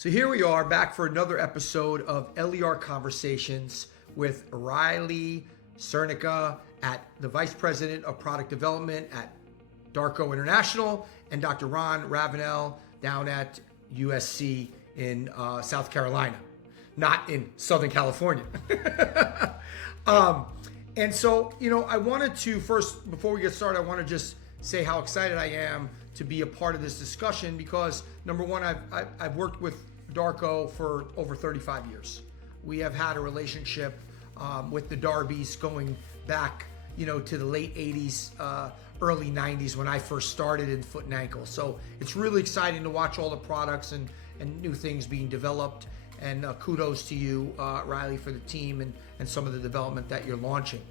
So here we are back for another episode of lerCONVERSATIONs with Riley Cernica, at the Vice President of Product Development at Darco International, and Dr. Ron Ravenel down at USC in South Carolina, not in Southern California. And so, I wanted to first, before we get started, I want to just say how excited I am to be a part of this discussion because, number one, I've worked with Darco for over 35 years. We have had a relationship with the Darbys going back, to the late 80s, early 90s when I first started in foot and ankle. So it's really exciting to watch all the products and new things being developed. And kudos to you, Riley, for the team and some of the development that you're launching.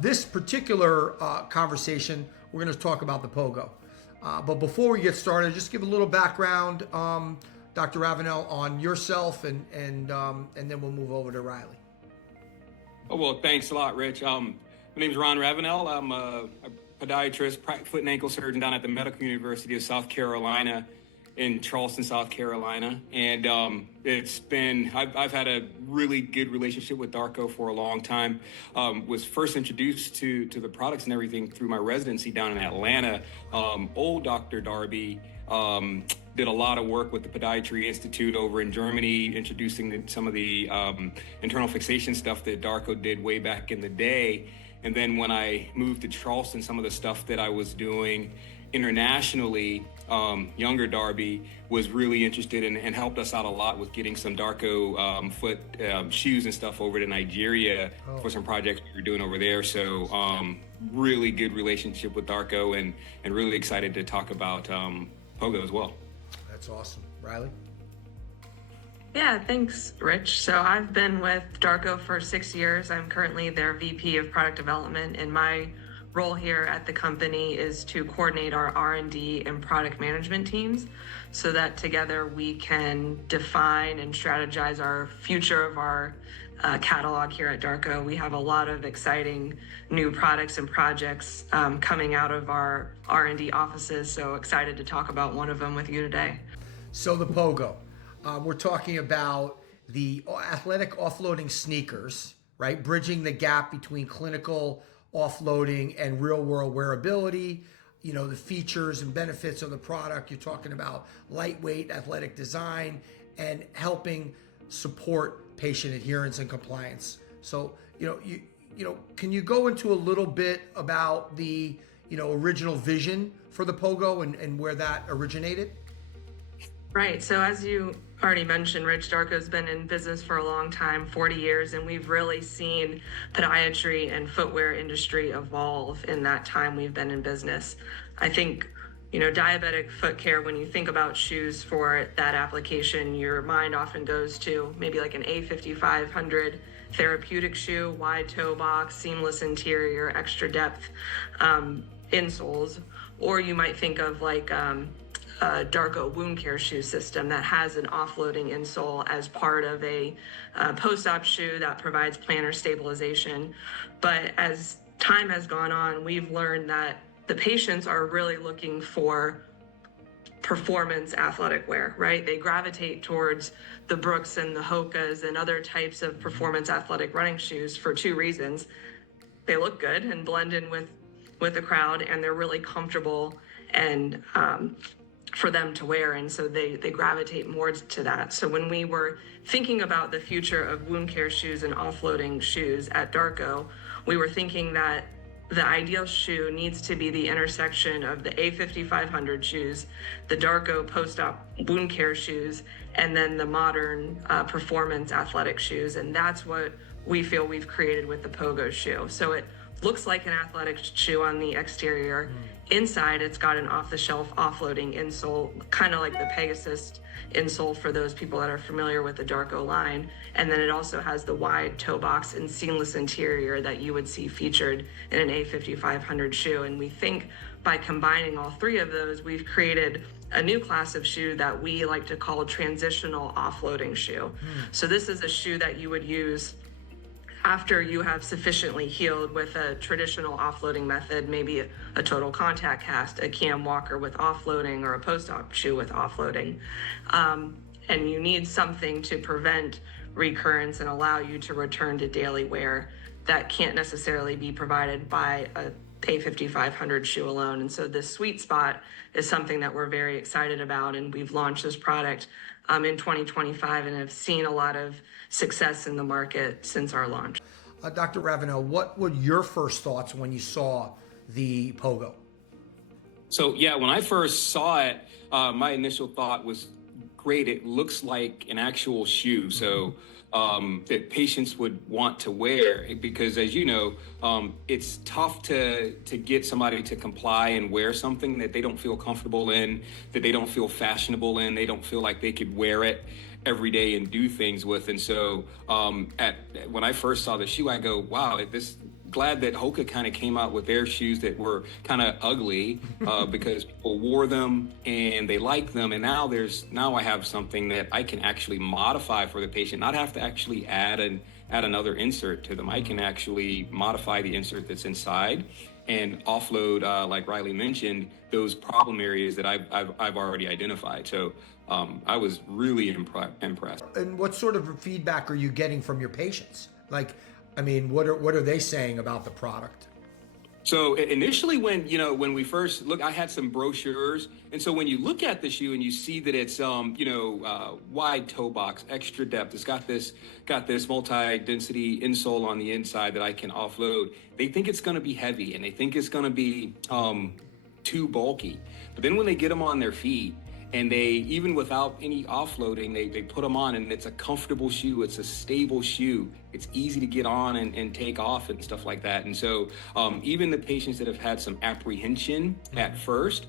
This particular conversation, we're going to talk about the POGO. But before we get started, just give a little background, Dr. Ravenel, on yourself, and then we'll move over to Riley. Oh, well, thanks a lot, Rich. My name is Ron Ravenel. I'm a podiatrist, foot and ankle surgeon down at the Medical University of South Carolina in Charleston, South Carolina. And I've had a really good relationship with Darco for a long time. Was first introduced to the products and everything through my residency down in Atlanta. Old Dr. Darby did a lot of work with the Podiatry Institute over in Germany, introducing some of the internal fixation stuff that Darco did way back in the day. And then when I moved to Charleston, some of the stuff that I was doing internationally, younger Darby was really interested in and helped us out a lot with getting some Darco foot shoes and stuff over to Nigeria for some projects we were doing over there. So really good relationship with Darco and really excited to talk about POGO as well. That's awesome. Riley? Yeah, thanks, Rich. So I've been with Darco for 6 years. I'm currently their VP of Product Development, and my role here at the company is to coordinate our R&D and product management teams so that together we can define and strategize our future of our catalog here at Darco. We have a lot of exciting new products and projects coming out of our R&D offices, so excited to talk about one of them with you today. So the POGO. We're talking about the athletic offloading sneakers, right? Bridging the gap between clinical offloading and real-world wearability, the features and benefits of the product. You're talking about lightweight athletic design and helping support patient adherence and compliance. So, can you go into a little bit about the, original vision for the POGO and where that originated? Right. So as you already mentioned, Rich, Darco's been in business for a long time, 40 years, and we've really seen podiatry and footwear industry evolve in that time we've been in business. I think, diabetic foot care, when you think about shoes for that application, your mind often goes to maybe like an A5500 therapeutic shoe, wide toe box, seamless interior, extra depth insoles, or you might think of like Darco wound care shoe system that has an offloading insole as part of a post-op shoe that provides plantar stabilization. But as time has gone on, we've learned that the patients are really looking for performance athletic wear, right? They gravitate towards the Brooks and the Hokas and other types of performance athletic running shoes for two reasons. They look good and blend in with the crowd, and they're really comfortable and for them to wear, and so they gravitate more to that. So when we were thinking about the future of wound care shoes and offloading shoes at Darco, we were thinking that the ideal shoe needs to be the intersection of the A5500 shoes, the Darco post-op wound care shoes, and then the modern performance athletic shoes, and that's what we feel we've created with the POGO shoe. So it looks like an athletic shoe on the exterior. Inside, it's got an off-the-shelf offloading insole, kind of like the Pegasus insole for those people that are familiar with the Darco line. And then it also has the wide toe box and seamless interior that you would see featured in an A5500 shoe. And we think by combining all three of those, we've created a new class of shoe that we like to call a transitional offloading shoe. So this is a shoe that you would use after you have sufficiently healed with a traditional offloading method, maybe a total contact cast, a cam walker with offloading, or a post-op shoe with offloading. and you need something to prevent recurrence and allow you to return to daily wear, that can't necessarily be provided by a 5500 shoe alone. And so this sweet spot is something that we're very excited about, and we've launched this product in 2025 and have seen a lot of success in the market since our launch. Dr. Ravenel, what were your first thoughts when you saw the POGO? So yeah, when I first saw it, my initial thought was, great, it looks like an actual shoe. So that patients would want to wear, because as you know, it's tough to get somebody to comply and wear something that they don't feel comfortable in, that they don't feel fashionable in, they don't feel like they could wear it every day and do things with. And so when I first saw the shoe, I go, wow, glad that Hoka kind of came out with their shoes that were kind of ugly because people wore them and they liked them. And now I have something that I can actually modify for the patient, not have to actually add another insert to them. I can actually modify the insert that's inside and offload, like Riley mentioned, those problem areas that I've already identified. So I was really impressed. And what sort of feedback are you getting from your patients? Like, I mean, what are they saying about the product? So initially when we first look, I had some brochures. And so when you look at the shoe and you see that it's, wide toe box, extra depth, it's got this multi-density insole on the inside that I can offload. They think it's going to be heavy and they think it's going to be too bulky. But then when they get them on their feet, and they, even without any offloading, they put them on, and it's a comfortable shoe. It's a stable shoe. It's easy to get on and take off and stuff like that. And so even the patients that have had some apprehension at first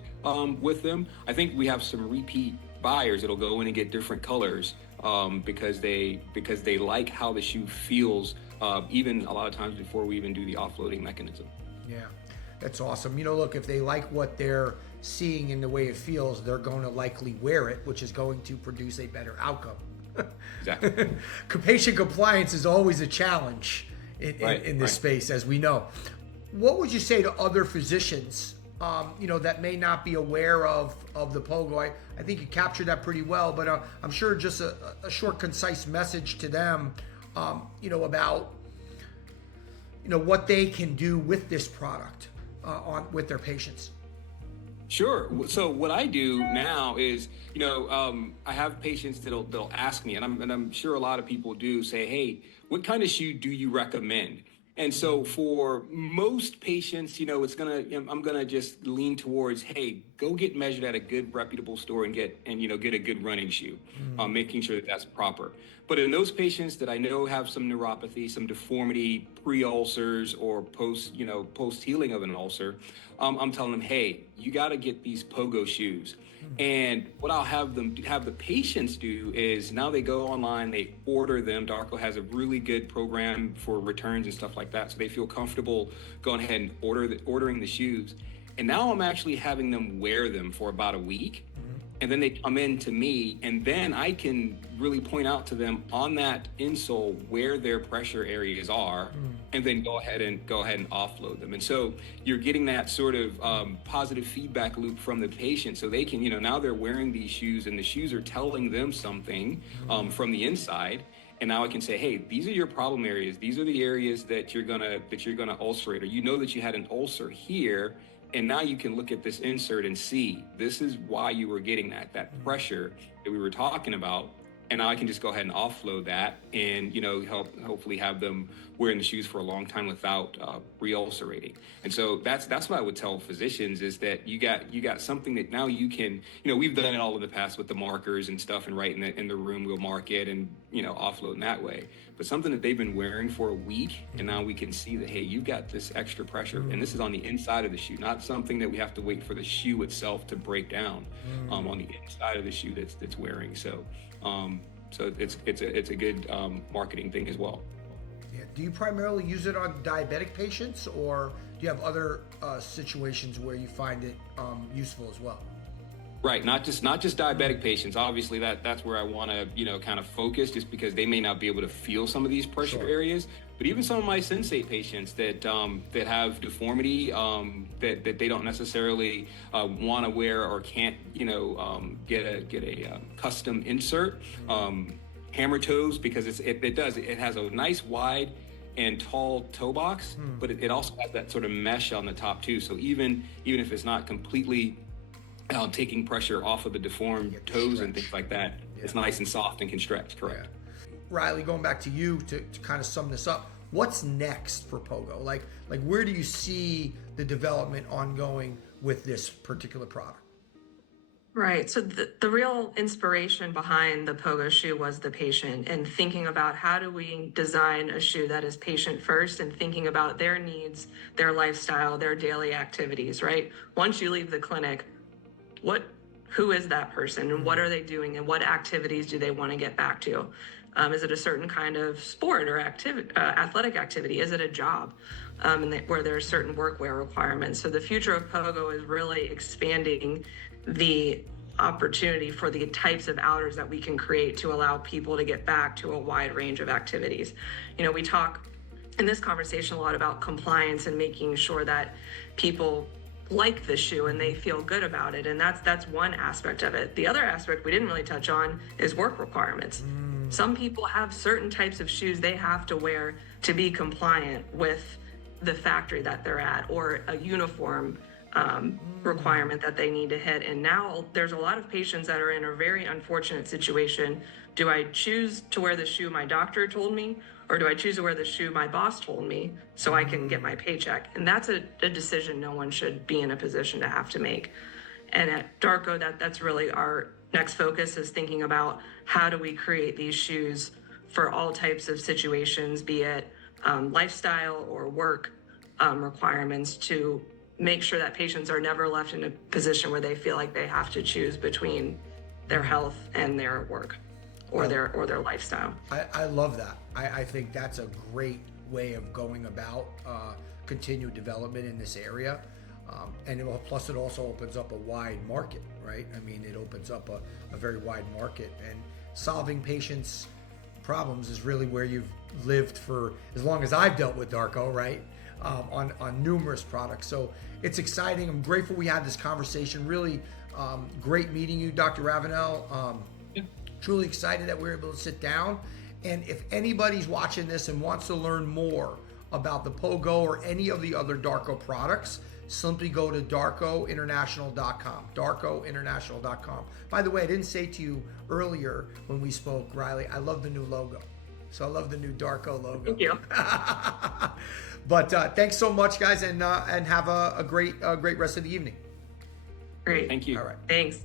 with them, I think we have some repeat buyers that'll go in and get different colors because they like how the shoe feels, even a lot of times before we even do the offloading mechanism. Yeah, that's awesome. Look, if they like what they're seeing in the way it feels, they're going to likely wear it, which is going to produce a better outcome. Exactly. Patient compliance is always a challenge in this space, as we know. What would you say to other physicians, that may not be aware of the POGO? I think you captured that pretty well, but I'm sure just a short, concise message to them, about, what they can do with this product with their patients. Sure. So what I do now is, I have patients that'll ask me, and I'm sure a lot of people do say, hey, what kind of shoe do you recommend? And so for most patients, I'm gonna just lean towards, hey, go get measured at a good reputable store and get a good running shoe, making sure that that's proper. But in those patients that I know have some neuropathy, some deformity, pre-ulcers or post healing of an ulcer, I'm telling them, hey, you got to get these POGO shoes. And what I'll have the patients do is now they go online, they order them. Darco has a really good program for returns and stuff like that, so they feel comfortable going ahead and ordering the shoes. And now I'm actually having them wear them for about a week. And then they come in to me, and then I can really point out to them on that insole where their pressure areas are, and then go ahead and offload them. And so you're getting that sort of positive feedback loop from the patient, so they can, now they're wearing these shoes, and the shoes are telling them something from the inside. And now I can say, hey, these are your problem areas. These are the areas that you're gonna ulcerate, or that you had an ulcer here. And now you can look at this insert and see, this is why you were getting that pressure that we were talking about. And now I can just go ahead and offload that and, hopefully have them wearing the shoes for a long time without re-ulcerating. And so that's what I would tell physicians is that you got something that now you can, we've done it all in the past with the markers and stuff, and right in the room we'll mark it and, offload in that way. But something that they've been wearing for a week, and now we can see that, hey, you've got this extra pressure, and this is on the inside of the shoe, not something that we have to wait for the shoe itself to break down on the inside of the shoe that's wearing. So it's a good marketing thing as well. Yeah. Do you primarily use it on diabetic patients, or do you have other situations where you find it useful as well? Right, not just diabetic patients. Obviously, that's where I want to kind of focus, just because they may not be able to feel some of these pressure areas. But even some of my sensate patients that have deformity, that they don't necessarily want to wear or can't get a custom insert, hammer toes, because it has a nice wide and tall toe box, but it also has that sort of mesh on the top too. So even if it's not completely taking pressure off of the deformed toes and things like that, it's nice and soft and can stretch. Correct. Yeah. Riley, going back to you to kind of sum this up, what's next for POGO? Like where do you see the development ongoing with this particular product? Right. So the real inspiration behind the POGO shoe was the patient, and thinking about how do we design a shoe that is patient first, and thinking about their needs, their lifestyle, their daily activities, right? Once you leave the clinic, who is that person, and what are they doing, and what activities do they want to get back to? Is it a certain kind of sport or athletic activity? Is it a job where there are certain workwear requirements? So the future of POGO is really expanding the opportunity for the types of outers that we can create to allow people to get back to a wide range of activities. We talk in this conversation a lot about compliance and making sure that people like the shoe and they feel good about it, and that's one aspect of it. The other aspect we didn't really touch on is work requirements. Some people have certain types of shoes they have to wear to be compliant with the factory that they're at, or a uniform requirement that they need to hit. And now there's a lot of patients that are in a very unfortunate situation. Do I choose to wear the shoe my doctor told me, or do I choose to wear the shoe my boss told me so I can get my paycheck? And that's a decision no one should be in a position to have to make. And at Darco, that's really our next focus, is thinking about how do we create these shoes for all types of situations, be it lifestyle or work requirements, to make sure that patients are never left in a position where they feel like they have to choose between their health and their work, or their lifestyle. I love that. I think that's a great way of going about continued development in this area. And plus it also opens up a wide market, right? I mean, it opens up a very wide market, and solving patients' problems is really where you've lived for as long as I've dealt with Darco, right? On numerous products. So it's exciting. I'm grateful we had this conversation. Really great meeting you, Dr. Ravenel. Truly excited that we were able to sit down. And if anybody's watching this and wants to learn more about the POGO or any of the other Darco products, simply go to darcointernational.com. darcointernational.com. By the way, I didn't say to you earlier when we spoke, Riley, I love the new logo. So I love the new Darco logo. Thank you. But thanks so much, guys, and have a great rest of the evening. Great. Thank you. All right. Thanks.